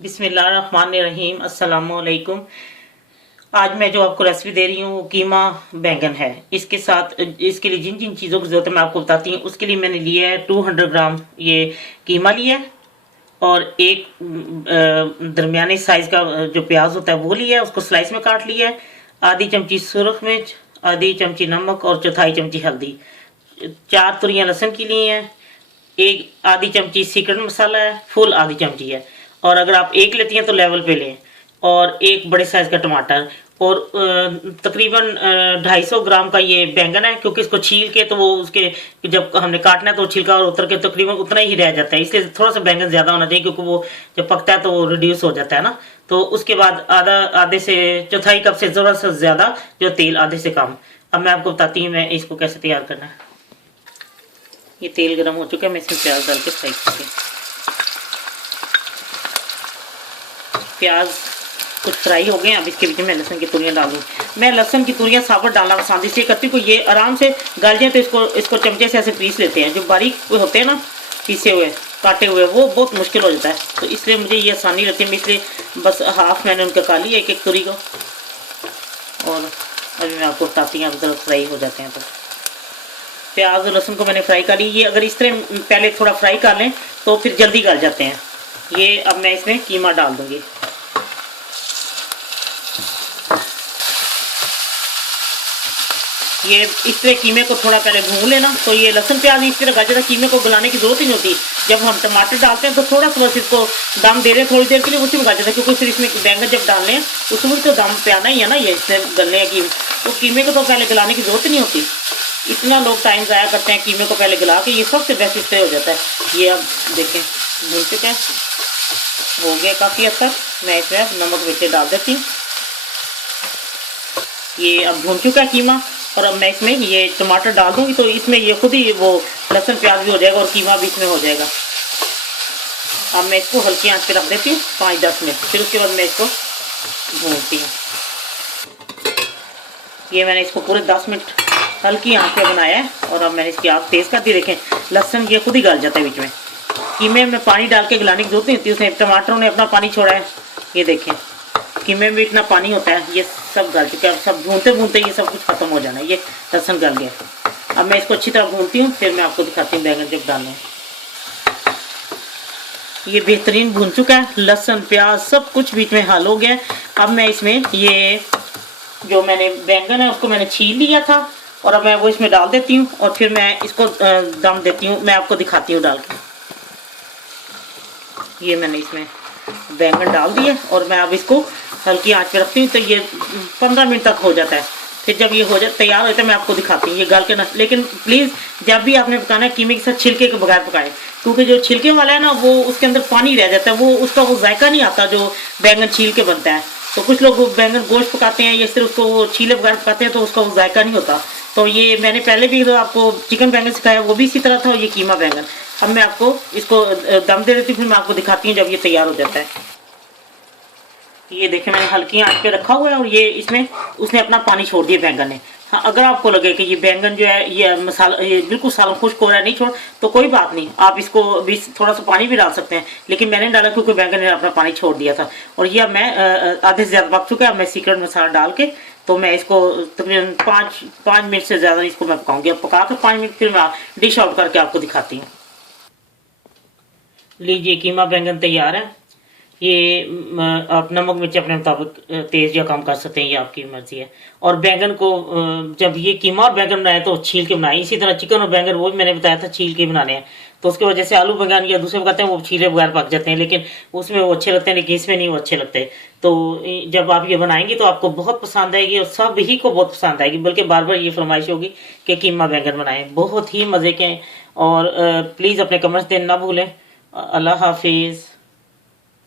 बिस्मिल्लाहिर्रहमानिर्रहीम अस्सलामुअलैकुम। आज मैं जो आपको रेसिपी दे रही हूँ वो कीमा बैंगन है। इसके साथ इसके लिए जिन जिन चीज़ों की ज़रूरत है मैं आपको बताती हूँ। उसके लिए मैंने लिया है 200 ग्राम ये कीमा लिया है और एक दरमियाने साइज़ का जो प्याज होता है वो लिया है, उसको स्लाइस में काट लिया है। आधी चमची सुरख मिर्च, आधी चमची नमक और चौथाई चमची हल्दी। 4 तुरियां लहसुन की ली हैं। एक आधी चमची सीक्रेट मसाला है, फुल आधी चमची है। और अगर आप एक लेती हैं तो लेवल पे लें। और एक बड़े साइज का टमाटर और तकरीबन 250 ग्राम का ये बैंगन है, क्योंकि इसको छील के तो वो उसके जब हमने काटना है तो छिलका और उतर के तकरीबन उतना ही रह जाता है, इसलिए थोड़ा सा बैंगन ज़्यादा होना चाहिए, क्योंकि वो जब पकता है तो वो रिड्यूस हो जाता है ना। तो उसके बाद आधे से चौथाई कप से ज़रूरत से ज़्यादा जो तेल, आधे से कम। अब मैं आपको बताती हूँ मैं इसको कैसे तैयार करना है। ये तेल गर्म हो चुका है, मैं इसमें प्याज डाल के फ्राई करती हूँ। प्याज कुछ फ्राई हो गए। अब इसके बीच में लहसुन की तुरियां डालूँ। मैं लहसुन की तुरियां साबुत डालना पसंद इसलिए करती हूँ, ये आराम से गल जाए। तो इसको चमचे से ऐसे पीस लेते हैं। जो बारीक होते हैं ना पीसे हुए काटे हुए, वो बहुत मुश्किल हो जाता है, तो इसलिए मुझे ये आसानी रहती है। मैं इसलिए बस हाफ मैंने उनका खा लिया, एक एक तुरी को। और अभी मैं आपको बताती हूँ, आप जरा फ्राई हो जाते हैं तो प्याज और लहसुन को मैंने फ्राई कर ली। ये अगर इस तरह पहले थोड़ा फ्राई कर लें तो फिर जल्दी गल जाते हैं। ये अब मैं इसमें कीमा डाल दूंगी। ये इस तरह कीमे को थोड़ा पहले भून लेना, तो ये लहसुन प्याज इस तरह गल जाता है, कीमे को गलाने की जरूरत ही नहीं होती। जब हम टमाटर डालते हैं तो थोड़ा सा बस इसको दम दे रहे हैं थोड़ी देर के लिए, उसी में गल जाता है, क्योंकि फिर इसमें बैंगन जब डालने हैं उसमें तो दम पे आना ही है ना, ये इसमें गलने हैं कीमे, तो कीमे को तो पहले गलाने की जरूरत ही नहीं होती। इतना लोग टाइम ज़ाया करते हैं कीमे को पहले गला के, ये सबसे बेस्ट इससे हो जाता है। ये अब देखें भून चुके हैं, हो गया काफ़ी हद तक। मैं इसमें नमक मिर्ची डाल देती हूँ। ये अब भून चुका है कीमा, और अब मैं इसमें ये टमाटर डाल दूंगी, तो इसमें ये खुद ही वो लहसुन प्याज भी हो जाएगा और कीमा भी इसमें हो जाएगा। अब मैं इसको हल्की आंच पे रख देती हूँ 5-10 मिनट, फिर उसके बाद मैं इसको भूनती हूँ। ये मैंने इसको पूरे 10 मिनट हल्की आंच पे बनाया है, और अब मैंने इसकी आग तेज़ कर दी। देखें लहसुन ये खुद ही गल जाता है बीच में। कीमे में पानी डाल के गलाने की जरूरत नहीं होती, उसने टमाटरों ने अपना पानी छोड़ा है। ये देखें कीमे में इतना पानी होता है। ये सब गल चुका है। अब सब भूनते भूनते ये सब कुछ खत्म हो जाना है। ये लहसुन गल गया। अब मैं इसको अच्छी तरह भूनती हूँ, फिर मैं आपको दिखाती हूँ बैंगन जब डालना है। ये बेहतरीन भून चुका है, लहसुन प्याज सब कुछ बीच में हल हो गया है। अब मैं इसमें ये जो मैंने बैंगन है उसको मैंने छील लिया था, और अब मैं वो इसमें डाल देती हूँ, और फिर मैं इसको दम देती हूँ। मैं आपको दिखाती हूँ डाल के। ये मैंने इसमें बैंगन डाल दिए, और मैं अब इसको हल्की आंच पे रखती हूँ, तो ये 15 मिनट तक हो जाता है। फिर जब ये हो जाए तैयार हो जाता है, मैं आपको दिखाती हूँ ये गल के ना। लेकिन प्लीज़ जब भी आपने पकाना है कीमे के साथ छिलके के बगैर पकाएं, क्योंकि जो छिलके वाला है ना वो उसके अंदर पानी रह जाता है, वो उसका वो जायका नहीं आता जो बैंगन छील के बनता है। तो कुछ लोग बैंगन गोश्त पकाते हैं या सिर्फ उसको वो छीले बगैर पकाते हैं, तो उसका वो जायका नहीं होता। तो ये मैंने पहले भी तो आपको चिकन बैंगन सिखाया, वो भी इसी तरह था, और ये कीमा बैंगन। अब मैं आपको इसको दम दे देती हूँ, फिर मैं आपको दिखाती हूँ जब ये तैयार हो जाता है। ये देखें मैंने हल्की आंच पे रखा हुआ है, और ये इसमें उसने अपना पानी छोड़ दिया बैंगन ने। हाँ, अगर आपको लगे कि ये बैंगन जो है ये मसाला ये बिल्कुल सालन खुश्क हो रहा है, नहीं छोड़, तो कोई बात नहीं, आप इसको भी थोड़ा सा पानी भी डाल सकते हैं। लेकिन मैंने डाला क्योंकि बैंगन ने अपना पानी छोड़ दिया था। और ये अब मैं आधे से ज़्यादा पक चुका है। अब मैं सीक्रेट मसाला डाल के तो मैं इसको तकरीबन 5 मिनट से ज़्यादा इसको मैं पकाऊंगी। अब पका कर 5 मिनट फिर मैं डिश आउट करके आपको दिखाती हूँ। लीजिए कीमा बैंगन तैयार है। ये आप नमक मिर्च अपने मुताबिक तेज़ या कम कर सकते हैं, ये आपकी मर्जी है। और बैंगन को जब ये कीमा और बैंगन बनाए तो छील के बनाए। इसी तरह चिकन और बैंगन वो भी मैंने बताया था छील के बनाने हैं। तो उसके वजह से आलू बैंगन या दूसरे पकाते हैं वो छीले बगैर पक जाते हैं, लेकिन उसमें वो अच्छे लगते हैं, लेकिन इसमें नहीं वो अच्छे लगते। तो जब आप ये बनाएंगे तो आपको बहुत पसंद आएगी, और सब ही को बहुत पसंद आएगी, बल्कि बार बार ये फरमाइश होगी कि कीमा बैंगन बनाएं। बहुत ही मज़े के। और प्लीज़ अपने कमेंट्स देना ना भूलें। अल्लाह हाफिज़।